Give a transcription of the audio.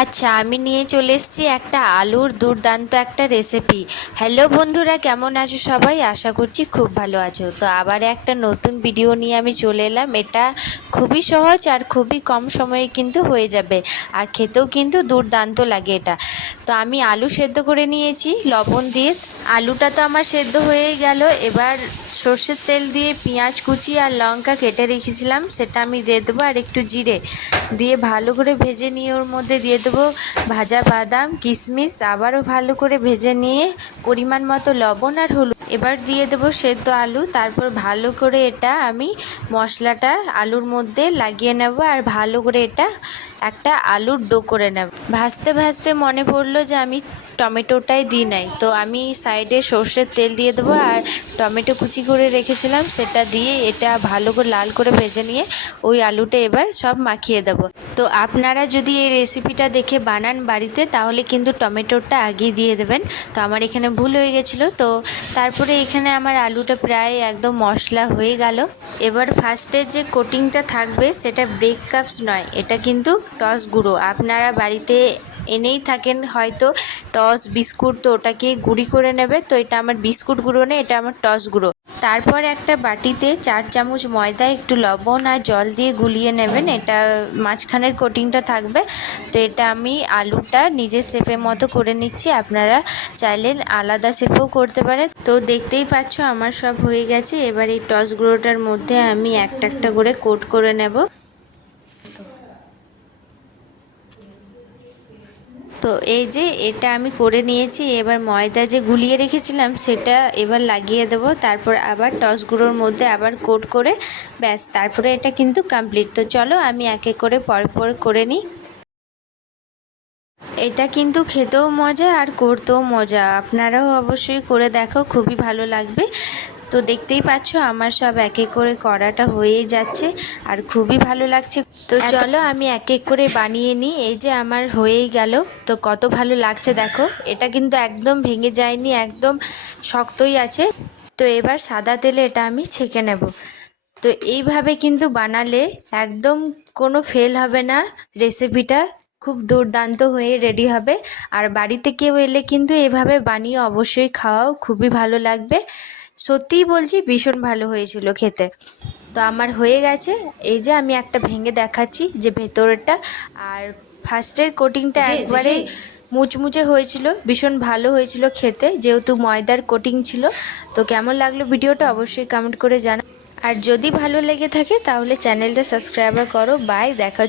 আচ্ছা, আমি নিয়ে চলে এসেছি একটা আলুর দুর্দান্ত একটা রেসিপি। হ্যালো বন্ধুরা, কেমন আছো সবাই? আশা করছি খুব ভালো আছো। তো আবার একটা নতুন ভিডিও নিয়ে আমি চলে এলাম। এটা খুবই সহজ আর খুবই কম সময়ে কিন্তু হয়ে যাবে, আর খেতেও কিন্তু দুর্দান্ত লাগে এটা। তো আমি আলু সেদ্ধ করে নিয়েছি লবণ দিয়ে। আলুটা তো আমার সেদ্ধ হয়েই গেল। এবার সর্ষের তেল দিয়ে পেঁয়াজ কুচি আর লঙ্কা কেটে রেখেছিলাম সেটা আমি দিয়ে দেবো, আর একটু জিরে দিয়ে ভালো করে ভেজে নিয়ে ওর মধ্যে দিয়ে দেবো ভাজা বাদাম কিশমিশ। আবারও ভালো করে ভেজে নিয়ে পরিমাণ মতো লবণ আর হলুদ। এবার দিয়ে দেবো সেদ্ধ আলু। তারপর ভালো করে এটা আমি মশলাটা আলুর মধ্যে লাগিয়ে নেব, আর ভালো করে এটা একটা আলুর ডো করে নেব। ভাজতে ভাজতে মনে পড়লো যে আমি টমেটোটাই দিই নাই, তো আমি সাইডে সর্ষের তেল দিয়ে দেবো, আর টমেটো কুচি করে রেখেছিলাম সেটা দিয়ে এটা ভালো করে লাল করে ভেজে নিয়ে ওই আলুটা এবার সব মাখিয়ে দেবো। তো আপনারা যদি এই রেসিপিটা দেখে বানান বাড়িতে, তাহলে কিন্তু টমেটোটা আগেই দিয়ে দেবেন। তো আমার এখানে ভুল হয়ে গেছিলো। তো তারপরে এখানে আমার আলুটা প্রায় একদম মশলা হয়ে গেল। এবার ফার্স্টের যে কোটিংটা থাকবে সেটা ব্রেকফাস্ট নয়, এটা কিন্তু টস গুঁড়ো। আপনারা বাড়িতে এনেই থাকেন হয়তো টস বিস্কুট, তো ওটাকে গুঁড়ি করে নেবে। তো এটা আমার বিস্কুট গুঁড়ো নেই, এটা আমার টস গুঁড়ো। তারপর একটা বাটিতে 4 চামচ ময়দা, একটু লবণ আর জল দিয়ে গুলিয়ে নেবেন। এটা মাঝখানের কোটিংটা থাকবে। তো এটা আমি আলুটা নিজের শেপের মতো করে নিচ্ছি, আপনারা চাইলে আলাদা শেপও করতে পারেন। তো দেখতেই পাচ্ছ আমার সব হয়ে গেছে। এবার এই টস গুঁড়োটার মধ্যে আমি একটা একটা করে কোট করে নেব। তো এই যে এটা আমি করে নিয়েছি। এবার ময়দা যে গুলিয়ে রেখেছিলাম সেটা এবার লাগিয়ে দেবো। তারপর আবার টস গুঁড়োর মধ্যে আবার কোট করে ব্যাস, তারপরে এটা কিন্তু কমপ্লিট। তো চলো আমি এক এক করে পর করে নিই। এটা কিন্তু খেতেও মজা আর করতেও মজা। আপনারাও অবশ্যই করে দেখো, খুবই ভালো লাগবে। তো দেখতেই পাচ্ছ আমার সব এক এক করে করাটা হয়েই যাচ্ছে আর খুবই ভালো লাগছে। তো চলো আমি এক এক করে বানিয়ে নিই। এই যে আমার হয়েই গেল। তো কত ভালো লাগছে দেখো, এটা কিন্তু একদম ভেঙে যায়নি, একদম শক্তই আছে। তো এবার সাদা তেলে এটা আমি ছেঁকে নেব। তো এইভাবে কিন্তু বানালে একদম কোনো ফেল হবে না, রেসিপিটা খুব দুর্দান্ত হয়ে রেডি হবে। আর বাড়িতে কেউ এলে কিন্তু এভাবে বানিয়ে অবশ্যই খাওয়াও, খুবই ভালো লাগবে। সত্যিই বলছি, ভীষণ ভালো হয়েছিল খেতে। তো আমার হয়ে গেছে। এই যে আমি একটা ভেঙে দেখাচ্ছি যে ভেতরেরটা, আর ফার্স্টের কোটিংটা একবারে মুচমুচে হয়েছিল, ভীষণ ভালো হয়েছিল খেতে, যেহেতু ময়দার কোটিং ছিল। তো কেমন লাগলো ভিডিওটা অবশ্যই কমেন্ট করে জানা। আর যদি ভালো লেগে থাকে তাহলে চ্যানেলটা সাবস্ক্রাইব করো। বাই, দেখা।